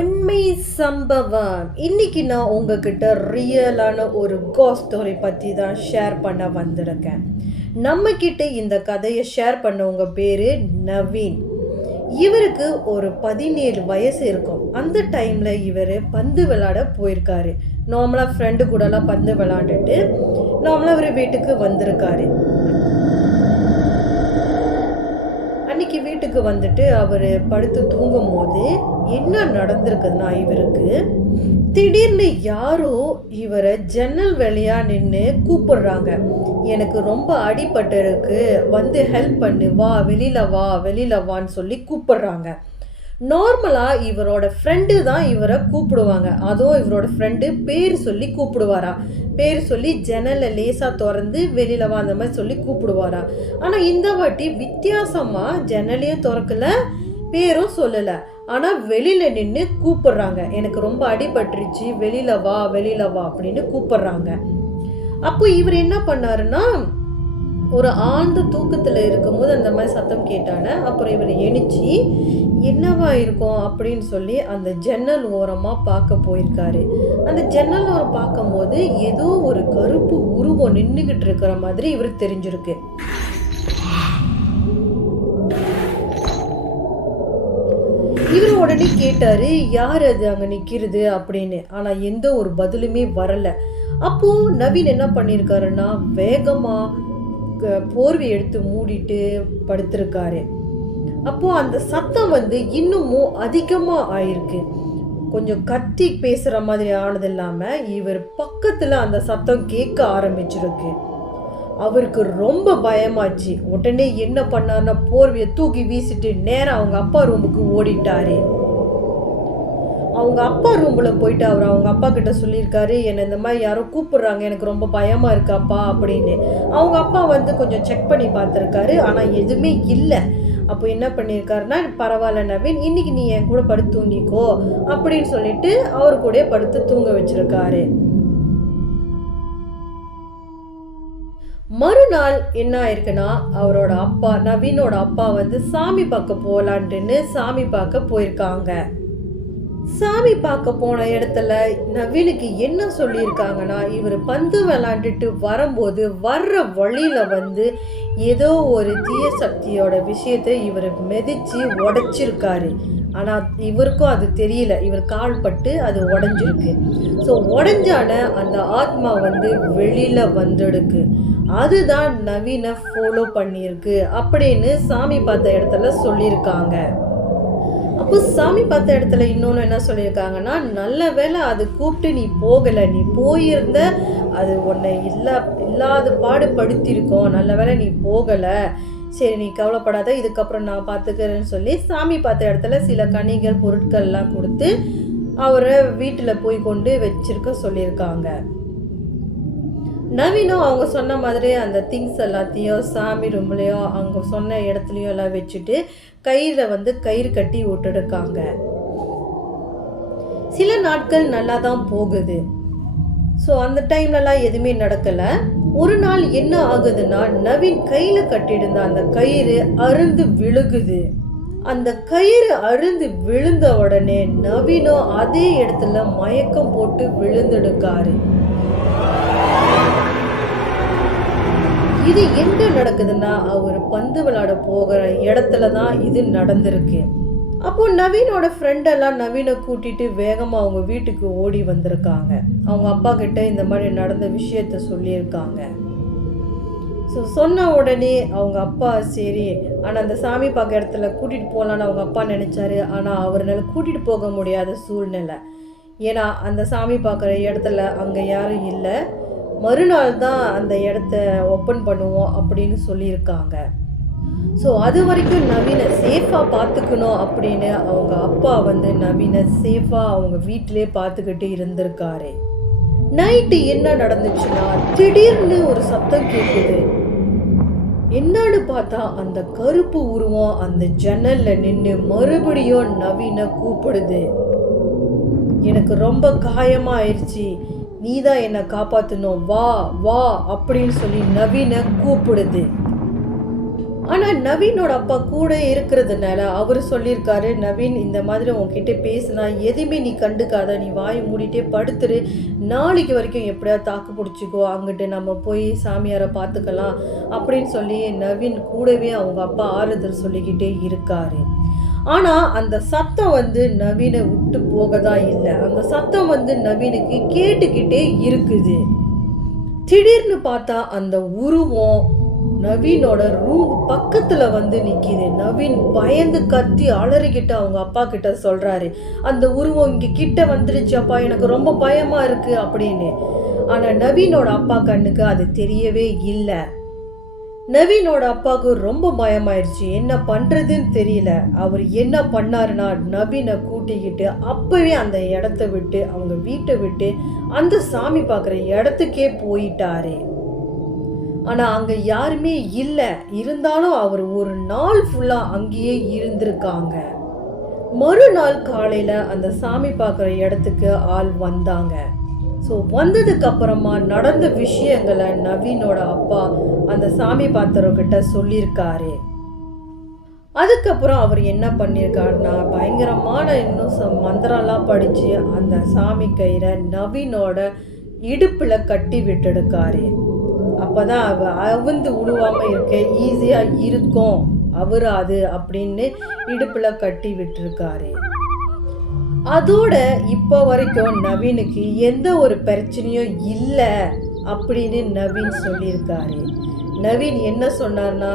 உண்மை சம்பவம். இன்னைக்கு நான் உங்ககிட்ட ரியலான ஒரு கோஸ்ட் ஸ்டோரி பற்றி தான் ஷேர் பண்ண வந்திருக்கேன். நம்ம கிட்ட இந்த கதையை ஷேர் பண்ணவங்க பேர் நவீன். இவருக்கு ஒரு 17 வயசு இருக்கும். அந்த டைமில் இவர் பந்து விளையாட போயிருக்காரு. நார்மலாக ஃப்ரெண்டு கூடலாம் பந்து விளையாண்டுட்டு நார்மலாக அவர் வீட்டுக்கு வந்திருக்காரு. அன்னைக்கு வீட்டுக்கு வந்துட்டு அவர் படுத்து தூங்கும் போது என்ன நடந்திருக்குதுன்னா, இவருக்கு திடீர்னு யாரோ இவரை ஜன்னல் வழியா நின்று கூப்பிடுறாங்க. எனக்கு ரொம்ப அடிபட்டு இருக்கு, வந்து ஹெல்ப் பண்ணு, வா வெளியில வான்னு சொல்லி கூப்பிடுறாங்க. நார்மலாக இவரோட ஃப்ரெண்டு தான் இவரை கூப்பிடுவாங்க. அதுவும் இவரோட ஃப்ரெண்டு பேர் சொல்லி கூப்பிடுவாரா. பேர் சொல்லி ஜன்னலை லேசாக திறந்து வெளியில் வா அந்த மாதிரி சொல்லி கூப்பிடுவாரா. ஆனால் இந்த வாட்டி வித்தியாசமாக ஜன்னலையும் திறக்கல, பேரும் சொல்லலை. ஆனால் வெளியில் நின்று கூப்பிடுறாங்க. எனக்கு ரொம்ப அடிபட்டுருச்சு, வெளியில் வா அப்படின்னு கூப்பிடுறாங்க. அப்போ இவர் என்ன பண்ணாருன்னா, ஒரு ஆழ்ந்த தூக்கத்தில் இருக்கும்போது அந்த மாதிரி சத்தம் கேட்டானே. அப்புறம் இவர் எணிச்சு என்னவா இருக்கும் அப்படின்னு சொல்லி அந்த ஜன்னல் ஓரமாக பார்க்க போயிருக்காரு. அந்த ஜன்னல் ஓரம் பார்க்கும்போது ஏதோ ஒரு கருப்பு உருவம் நின்றுக்கிட்டு இருக்கிற மாதிரி இவர் தெரிஞ்சிருக்கு. இவர் உடனே கேட்டாரு, யார் அது அங்கே நிற்கிறது அப்படின்னு. ஆனால் எந்த ஒரு பதிலுமே வரலை. அப்போ நவீன் என்ன பண்ணியிருக்காருன்னா, வேகமாக போர்வை எடுத்து மூடிட்டு படுத்திருக்காரு. அப்போ அந்த சத்தம் இன்னமும் அதிகமாக ஆயிருக்கு. கொஞ்சம் கத்தி பேசுகிற மாதிரி ஆனது இல்லாமல் இவர் பக்கத்தில் அந்த சத்தம் கேட்க ஆரம்பிச்சிருக்கு. அவருக்கு ரொம்ப பயமாச்சு. உடனே என்ன பண்ணார்னா, போர்வையை தூக்கி வீசிட்டு நேராக அவங்க அப்பா ரூமுக்கு ஓடிட்டாரு. அவங்க அப்பா ரூமில் போயிட்டு அவர் அவங்க அப்பா கிட்ட சொல்லியிருக்காரு, என்னை இந்த மாதிரி யாரோ கூப்பிடுறாங்க, எனக்கு ரொம்ப பயமாக இருக்காப்பா அப்படின்னு. அவங்க அப்பா கொஞ்சம் செக் பண்ணி பார்த்துருக்காரு. ஆனால் எதுவுமே இல்லை. அப்போ என்ன பண்ணியிருக்காருன்னா, பரவாயில்ல நவீன், இன்னைக்கு நீ என் கூட படுத்து தூங்கிக்கோ அப்படின்னு சொல்லிட்டு அவர் கூட படுத்து தூங்க வச்சிருக்காரு. மறுநாள் என்ன ஆயிருக்குன்னா, அவரோட அப்பா நவீனோட அப்பா சாமி பார்க்க போகலான்ட்டுன்னு சாமி பார்க்க போயிருக்காங்க. சாமி பார்க்க போன இடத்துல நவீனுக்கு என்ன சொல்லியிருக்காங்கன்னா, இவர் பந்து விளையாண்டுட்டு வரும்போது வர்ற வழியில் ஏதோ ஒரு தீய சக்தியோட விஷயத்தை இவர் மிதித்து உடைச்சிருக்காரு. ஆனால் இவருக்கும் அது தெரியல. இவர் கால் பட்டு அது உடஞ்சிருக்கு. ஸோ உடஞ்சான அந்த ஆத்மா வெளியில் வந்துடுக்கு. அதுதான் நவீனை ஃபாலோ பண்ணியிருக்கு அப்படின்னு சாமி பார்த்த இடத்துல சொல்லியிருக்காங்க. அப்போ சாமி பார்த்த இடத்துல இன்னொன்று என்ன சொல்லியிருக்காங்கன்னா, நல்ல வேளை அது கூப்பிட்டு நீ போகலை, நீ போயிருந்த அது உன்னை இல்லாத பாடுபடுத்தியிருக்கோம், நல்ல வேளை நீ போகலை, சரி நீ கவலைப்படாத, இதுக்கப்புறம் நான் பார்த்துக்கிறேன்னு சொல்லி சாமி பார்த்த இடத்துல சில கனிகள் பொருட்கள்லாம் கொடுத்து அவரை வீட்டில் போய் கொண்டு வச்சிருக்க சொல்லியிருக்காங்க. நவீனும் அவங்க சொன்ன மாதிரி அந்த திங்ஸ் எல்லாத்தையும் சாமி ரூம்லையோ அவங்க சொன்ன இடத்துலையும் எல்லாம் வச்சுட்டு கையில் கயிறு கட்டி விட்டுருக்காங்க. சில நாட்கள் நல்லா தான் போகுது. ஸோ அந்த டைம்லலாம் எதுவுமே நடக்கலை. ஒரு நாள் என்ன ஆகுதுன்னா, நவீன் கையில் கட்டியிருந்த அந்த கயிறு அறுந்து விழுகுது. அந்த கயிறு அறுந்து விழுந்த உடனே நவீனும் அதே இடத்துல மயக்கம் போட்டு விழுந்துடுக்காரு. இது எங்க நடக்குதுன்னா, அவர் பந்து விளையாட போகிற இடத்துல தான் இது நடந்திருக்கு. அப்போ நவீனோட ஃப்ரெண்டெல்லாம் நவீனை கூட்டிட்டு வேகமாக அவங்க வீட்டுக்கு ஓடி வந்திருக்காங்க. அவங்க அப்பா கிட்ட இந்த மாதிரி நடந்த விஷயத்த சொல்லியிருக்காங்க. ஸோ சொன்ன உடனே அவங்க அப்பா சரி, ஆனால் அந்த சாமி பார்க்க இடத்துல கூட்டிகிட்டு போகலான்னு அவங்க அப்பா நினச்சாரு. ஆனால் அவரால் கூட்டிகிட்டு போக முடியாத சூழ்நிலை. ஏன்னா அந்த சாமி பார்க்குற இடத்துல அங்கே யாரும் இல்லை. மறுநாள் தான் அந்த இடத்த ஓப்பன் பண்ணுவோம் அப்படின்னு சொல்லியிருக்காங்க. ஸோ அது வரைக்கும் நவீனை சேஃபாக பார்த்துக்கணும் அப்படின்னு அவங்க அப்பா நவீனை சேஃபாக அவங்க வீட்டிலே பார்த்துக்கிட்டு இருந்திருக்காரு. நைட்டு என்ன நடந்துச்சுன்னா, திடீர்னு ஒரு சத்தம் கேட்குது. என்னன்னு பார்த்தா அந்த கருப்பு உருவம் அந்த ஜன்னல்ல நின்று மறுபடியும் நவீனை கூப்பிடுது. எனக்கு ரொம்ப காயமாயிருச்சு, நீ தான் என்னை காப்பாற்றணும், வா வா அப்படின்னு சொல்லி நவீனை கூப்பிடுது. ஆனால் நவீனோட அப்பா கூட இருக்கிறதுனால அவர் சொல்லியிருக்காரு, நவீன் இந்த மாதிரி உன்கிட்ட பேசினா எதுவுமே நீ கண்டுக்காத, நீ வாய் மூடிட்டே படுத்துரு, நாளைக்கு வரைக்கும் எப்படியாவது தாக்கு பிடிச்சிக்கோ, அங்கிட்டு நம்ம போய் சாமியாரை பார்த்துக்கலாம் அப்படின்னு சொல்லி நவீன் கூடவே அவங்க அப்பா ஆறுதல் சொல்லிக்கிட்டே இருக்காரு. ஆனால் அந்த சத்தம் நவீனை விட்டு போகதான் இல்லை. அந்த சத்தம் நவீனுக்கு கேட்டுக்கிட்டே இருக்குது. திடீர்னு பார்த்தா அந்த உருவம் நவீனோட ரூம் பக்கத்துல நிக்குது. நவீன் பயந்து கத்தி அலறிக்கிட்டு அவங்க அப்பா கிட்ட சொல்றாரு, அந்த உருவம் இங்க கிட்ட வந்துருச்சு அப்பா, எனக்கு ரொம்ப பயமா இருக்கு அப்படின்னு. ஆனா நவீனோட அப்பா கண்ணுக்கு அது தெரியவே இல்லை. நவீனோட அப்பாவுக்கு ரொம்ப பயமாயிருச்சு, என்ன பண்றதுன்னு தெரியல. அவர் என்ன பண்ணாருன்னா, நவீனை கூட்டிக்கிட்டு அப்பவே அந்த இடத்த விட்டு, அவங்க வீட்டை விட்டு அந்த சாமி பார்க்குற இடத்துக்கே போயிட்டாரு. ஆனால் அங்கே யாருமே இல்லை. இருந்தாலும் அவர் ஒரு நாள் ஃபுல்லாக அங்கேயே இருந்திருக்காங்க. மறுநாள் காலையில் அந்த சாமி பார்க்குற இடத்துக்கு ஆள் வந்தாங்க. ஸோ வந்ததுக்கு அப்புறமா நடந்த விஷயங்களை நவீனோட அப்பா அந்த சாமி பார்த்தவர்கிட்ட சொல்லியிருக்காரு. அதுக்கப்புறம் அவர் என்ன பண்ணியிருக்காருன்னா, பயங்கரமான இன்னும் மந்திரம்லாம் படித்து அந்த சாமி கயிறை நவீனோட இடுப்பில் கட்டி விட்டுடுக்காரு. அப்போதான் அவுந்து உழுவாமல் இருக்க ஈஸியாக இருக்கும் அவராது அப்படின்னு இடுப்பில் கட்டி விட்டுருக்காரு. அதோட இப்போ வரைக்கும் நவீனுக்கு எந்த ஒரு பிரச்சனையும் இல்லை அப்படின்னு நவீன் சொல்லியிருக்காரு. நவீன் என்ன சொன்னார்னா,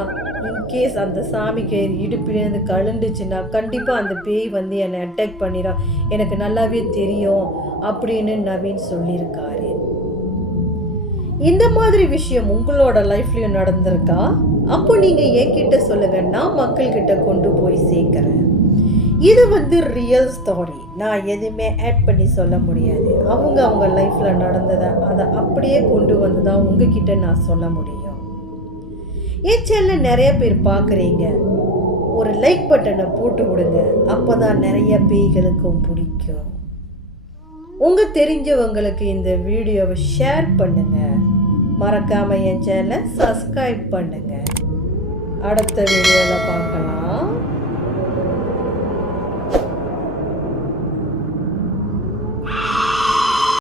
இன்கேஸ் அந்த சாமி கயிறு இடுப்பிலேருந்து கழுண்டுச்சுன்னா கண்டிப்பாக அந்த பேய் என்னை அட்டாக் பண்ணிடும், எனக்கு நல்லாவே தெரியும் அப்படின்னு நவீன் சொல்லியிருக்காரு. இந்த மாதிரி விஷயம் உங்களோட லைஃப்லையும் நடந்திருக்கா? அப்போ நீங்கள் என்கிட்ட சொல்லுங்கள், நான் மக்கள்கிட்ட கொண்டு போய் சேர்க்குறேன். இது ரியல் ஸ்டோரி, நான் எதுவுமே ஆட் பண்ணி சொல்ல முடியாது. அவங்க லைஃப்பில் நடந்ததை அதை அப்படியே கொண்டு வந்து தான் உங்ககிட்ட நான் சொல்ல முடியும். என் சேனல் நிறைய பேர் பார்க்குறீங்க, ஒரு லைக் பட்டனை போட்டு விடுங்க, அப்போ தான் நிறைய பேய்களுக்கும் பிடிக்கும். உங்கள் தெரிஞ்சவங்களுக்கு இந்த வீடியோவை ஷேர் பண்ணுங்கள். மறக்காமல் என் சேனலை சப்ஸ்கிரைப் பண்ணுங்கள். அடுத்த வீடியோவில் பார்க்கலாம்.